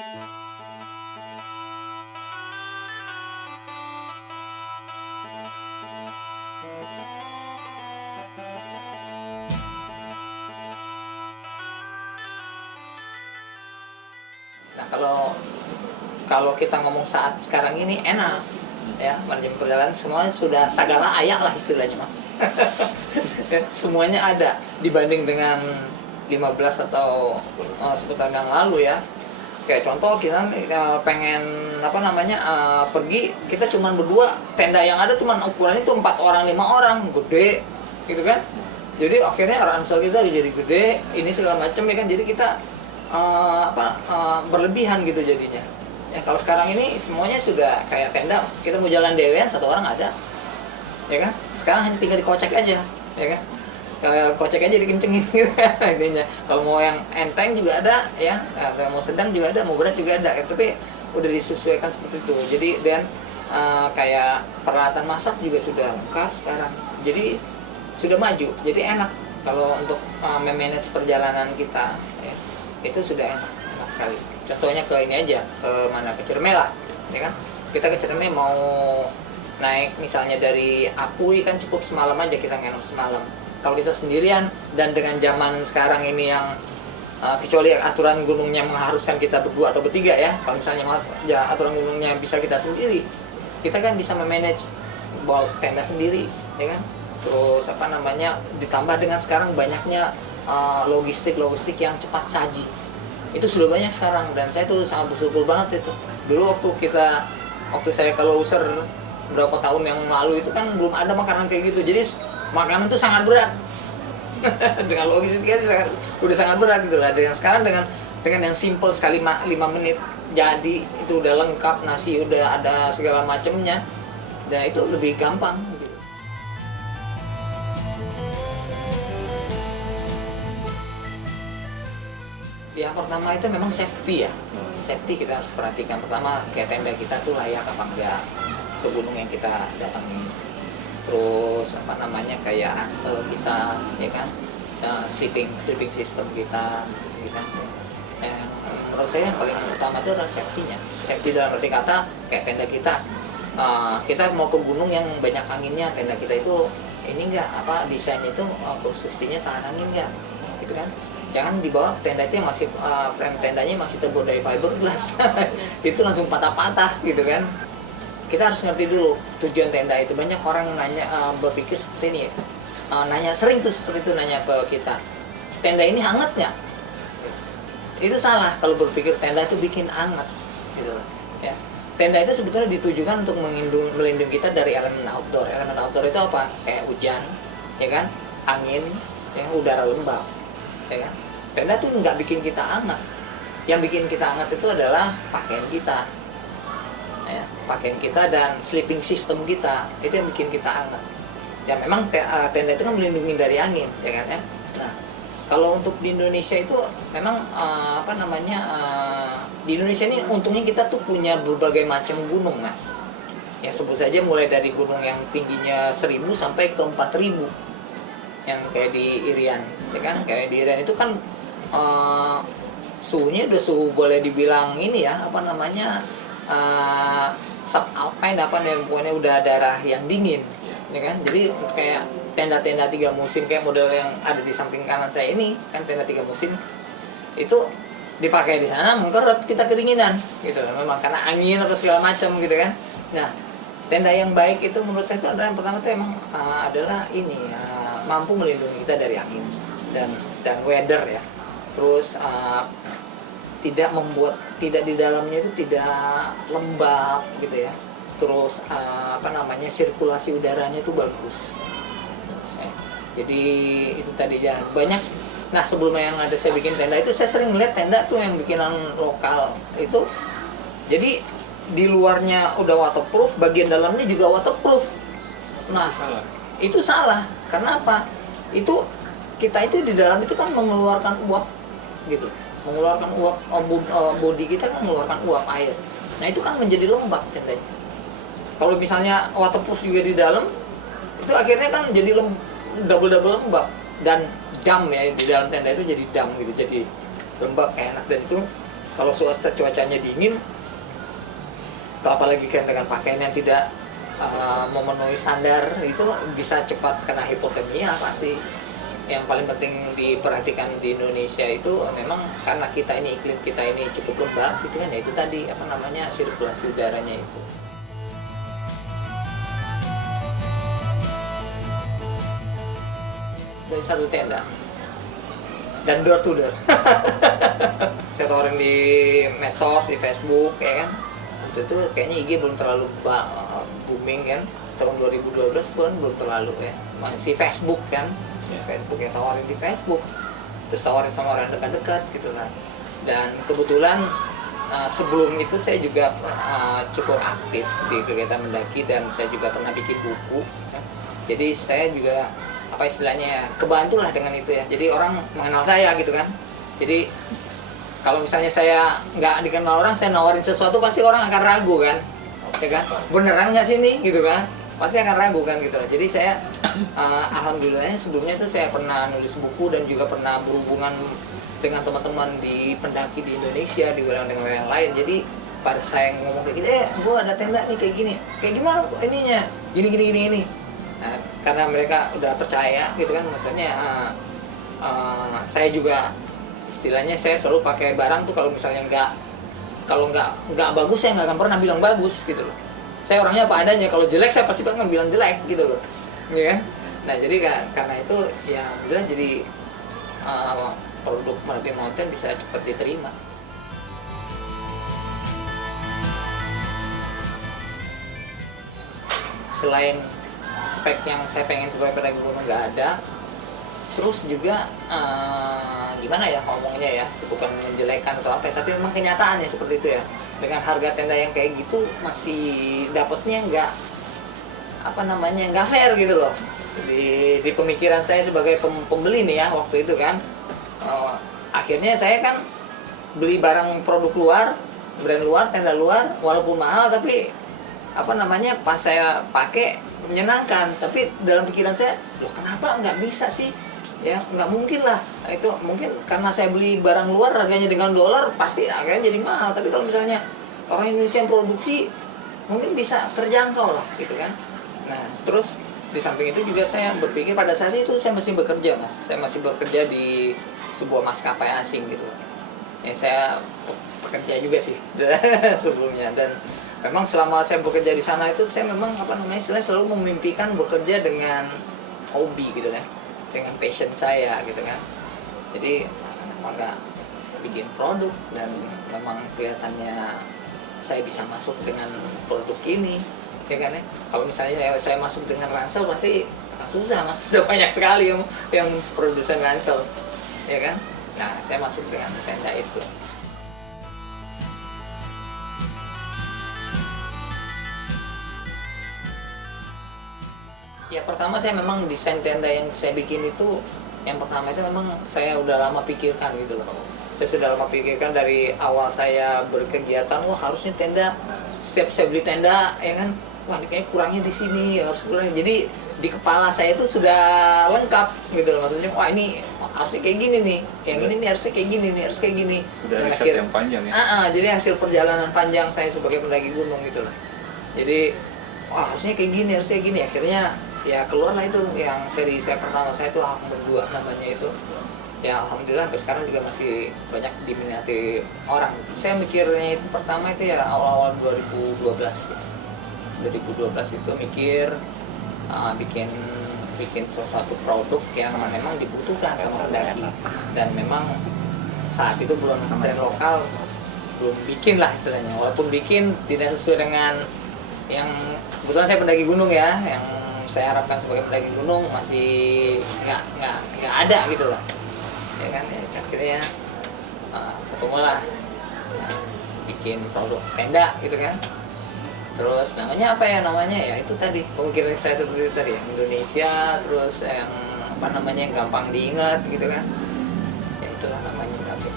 Nah, kalau kita ngomong saat sekarang ini enak ya, manajemen perjalanan semuanya sudah sagala ayak lah istilahnya, Mas. Semuanya ada dibanding dengan 15 atau 10 tahun yang lalu ya. Kayak contoh kita pengen pergi, kita cuma berdua, tenda yang ada cuma ukurannya tuh 4 orang 5 orang, gede gitu kan. Jadi akhirnya ransel kita jadi gede, ini segala macam ya kan. Jadi kita berlebihan gitu jadinya. Ya kalau sekarang ini semuanya sudah kayak tenda, kita mau jalan dewean 1 orang ada. Ya kan? Sekarang hanya tinggal dikocek aja, ya kan? Kocek aja dikencengin gitu intinya. Kalau mau yang enteng juga ada ya, mau sedang juga ada, mau berat juga ada. Tapi udah disesuaikan seperti itu. Jadi dan kayak peralatan masak juga sudah lengkap sekarang. Jadi sudah maju. Jadi enak kalau untuk memanage perjalanan kita ya, itu sudah enak sekali. Contohnya ke ini aja, ke Ciremai lah, ya kan? Kita ke Ciremai mau naik misalnya dari Apui kan cukup semalam aja, kita nginep semalam. Kalau kita sendirian dan dengan zaman sekarang ini yang kecuali aturan gunungnya mengharuskan kita berdua atau bertiga ya, kalau misalnya aturan gunungnya bisa kita sendiri, kita kan bisa memanage bawa tenda sendiri, ya kan? Terus ditambah dengan sekarang banyaknya logistik yang cepat saji, itu sudah banyak sekarang dan saya tuh sangat bersyukur banget itu. Dulu waktu saya ke Leuser berapa tahun yang lalu itu kan belum ada makanan kayak gitu, jadi makanan itu sangat berat. Dengan logistiknya udah sangat berat gitu lah. Dengan sekarang dengan yang simple sekali 5 menit jadi itu udah lengkap, nasi udah ada segala macamnya, dan itu lebih gampang gitu. Yang pertama itu memang safety ya. Safety kita harus perhatikan. Pertama kayak tenda kita tuh layak apa enggak ke gunung yang kita datangi. Terus kayak ransel kita, ya kan, sleeping system kita. Menurut saya yang paling utama itu adalah safety-nya. Safety dalam arti kata kayak tenda kita, kita mau ke gunung yang banyak anginnya, tenda kita itu desainnya itu konstruksinya tahan angin nggak, gitu kan. Jangan dibawa ke tenda itu yang masih frame tendanya masih terbuat dari fiberglass, itu langsung patah-patah gitu kan. Kita harus ngerti dulu tujuan tenda itu. Banyak orang nanya, berpikir seperti ini, sering tuh seperti itu nanya ke kita, tenda ini hangat nggak? Itu salah kalau berpikir tenda itu bikin hangat, gitu loh. Ya. Tenda itu sebetulnya ditujukan untuk melindungi kita dari elemen outdoor. Elemen outdoor itu apa? Kayak hujan, ya kan, angin, ya, udara lembab, ya kan. Tenda tuh nggak bikin kita hangat. Yang bikin kita hangat itu adalah pakaian kita. Ya, pakaian kita dan sleeping system kita, itu yang bikin kita hangat. Ya memang tenda itu kan melindungi dari angin, ya kan ya. Nah, kalau untuk di Indonesia itu memang di Indonesia ini untungnya kita tuh punya berbagai macam gunung, Mas. Ya sebut saja mulai dari gunung yang tingginya 1000 sampai ke 4000. Yang kayak di Irian, ya kan? Kayak di Irian itu kan suhunya udah suhu boleh dibilang ini ya, subalpine pokoknya udah daerah yang dingin, ya kan. Jadi kayak tenda-tenda 3 musim kayak model yang ada di samping kanan saya ini kan, tenda 3 musim itu dipakai di sana mengkerut, kita kedinginan gitu memang karena angin atau segala macam gitu kan. Nah, tenda yang baik itu menurut saya itu adalah yang pertama itu emang adalah ini mampu melindungi kita dari angin dan weather ya. Terus tidak di dalamnya itu tidak lembab gitu ya. Terus sirkulasi udaranya itu bagus. Jadi itu tadi ya banyak. Nah, sebelumnya yang ada saya bikin tenda itu saya sering lihat tenda tuh yang bikinan lokal itu. Jadi di luarnya udah waterproof, bagian dalamnya juga waterproof. Nah, itu salah. Karena apa? Itu kita itu di dalam itu kan mengeluarkan uap gitu. Mengeluarkan uap, body kita kan mengeluarkan uap air. Nah, itu kan menjadi lembab tendanya. Kalau misalnya waterproof juga di dalam, itu akhirnya kan jadi double lembab dan dam ya, di dalam tenda itu jadi dam gitu, jadi lembab enak. Dan itu Kalau cuacanya dingin, apalagi kan dengan pakaian yang tidak memenuhi standar, itu bisa cepat kena hipotermia pasti. Yang paling penting diperhatikan di Indonesia itu memang karena kita ini iklim kita ini cukup lembab gitu kan, ya itu tadi apa namanya, sirkulasi udaranya itu. Dari satu tenda dan door to door. Saya tawarin di medsos, di Facebook ya kan. Itu kayaknya IG belum terlalu booming kan. Tahun 2012 pun belum terlalu ya. Masih Facebook kan. Masih Facebook yang tawarin di Facebook. Terus tawarin sama orang dekat-dekat gitu kan. Dan kebetulan sebelum itu saya juga cukup aktif di kegiatan mendaki dan saya juga pernah bikin buku ya. Jadi saya juga apa istilahnya, kebantulah dengan itu ya. Jadi orang mengenal saya gitu kan. Jadi kalau misalnya saya nggak dikenal orang, saya nawarin sesuatu pasti orang akan ragu kan, ya kan? Beneran nggak sih ini gitu kan? Pasti akan ragu kan gitu. Jadi saya alhamdulillahnya sebelumnya itu saya pernah nulis buku dan juga pernah berhubungan dengan teman-teman di pendaki di Indonesia, di wilayah lain. Jadi pada saya ngomong kayak gini, gue ada tenda nih kayak gini, kayak gimana ininya, gini. Nah, karena mereka udah percaya gitu kan, maksudnya saya juga istilahnya saya selalu pakai barang tuh kalau misalnya nggak bagus, saya nggak akan pernah bilang bagus gitu loh. Saya orangnya apa adanya, kalau jelek saya pasti akan bilang jelek gitu loh, ya kan? Nah jadi karena itu ya alhamdulillah jadi produk Merapi Mountain bisa cepat diterima. Selain spek yang saya pengen sebagai pendaki gunung nggak ada, terus juga gimana ya ngomongnya ya, bukan menjelekan atau apa, tapi memang kenyataannya seperti itu ya. Dengan harga tenda yang kayak gitu masih dapatnya nggak fair gitu loh di pemikiran saya sebagai pembeli nih ya waktu itu kan. Akhirnya saya kan beli barang produk luar, brand luar, tenda luar, walaupun mahal tapi pas saya pakai menyenangkan. Tapi dalam pikiran saya, loh kenapa nggak bisa sih? Ya nggak mungkin lah, itu mungkin karena saya beli barang luar harganya dengan dolar pasti harganya jadi mahal, tapi kalau misalnya orang Indonesia yang produksi mungkin bisa terjangkau lah gitu kan. Nah terus di samping itu juga saya berpikir pada saat itu saya masih bekerja saya masih bekerja di sebuah maskapai asing gitu ya. Saya pekerja juga sih sebelumnya, dan memang selama saya bekerja di sana itu saya memang saya selalu memimpikan bekerja dengan hobi gitu kan, dengan passion saya gitu kan. Jadi maka bikin produk dan memang kelihatannya saya bisa masuk dengan produk ini ya kan ya. Kalau misalnya saya masuk dengan ransel pasti susah mas, udah banyak sekali yang produsen ransel ya kan. Nah saya masuk dengan tenda itu. Ya pertama saya memang desain tenda yang saya bikin itu, yang pertama itu memang saya udah lama pikirkan gitu loh. Saya sudah lama pikirkan dari awal saya berkegiatan, wah harusnya tenda, setiap saya beli tenda ya kan, wah ini kayaknya kurangnya di sini, harus kurang. Jadi di kepala saya itu sudah lengkap gitu loh, maksudnya wah ini harusnya kayak gini nih, yang ini nih harusnya kayak gini nih, harus kayak gini. Udah riset yang panjang ya. Jadi hasil perjalanan panjang saya sebagai pendaki gunung gitu loh. Jadi wah harusnya kayak gini, harusnya kayak gini. Akhirnya ya keluarlah itu yang seri saya pertama saya itu Alhamdulillah 2 namanya itu. Ya alhamdulillah sampai sekarang juga masih banyak diminati orang. Saya mikirnya itu pertama itu ya awal-awal 2012 ya. 2012 itu mikir bikin sesuatu produk yang memang dibutuhkan sama pendaki, dan memang saat itu belum brand lokal, belum bikin lah istilahnya. Walaupun bikin tidak sesuai dengan yang kebetulan saya pendaki gunung ya, yang saya harapkan sebagai pendaki gunung masih nggak ada gitu lah ya kan. Ya, akhirnya ketemu lah bikin produk tenda gitu kan. Terus namanya apa ya, ya itu tadi pemikiran saya itu tadi yang Indonesia, terus yang yang gampang diingat gitu kan, ya itulah namanya Merapi.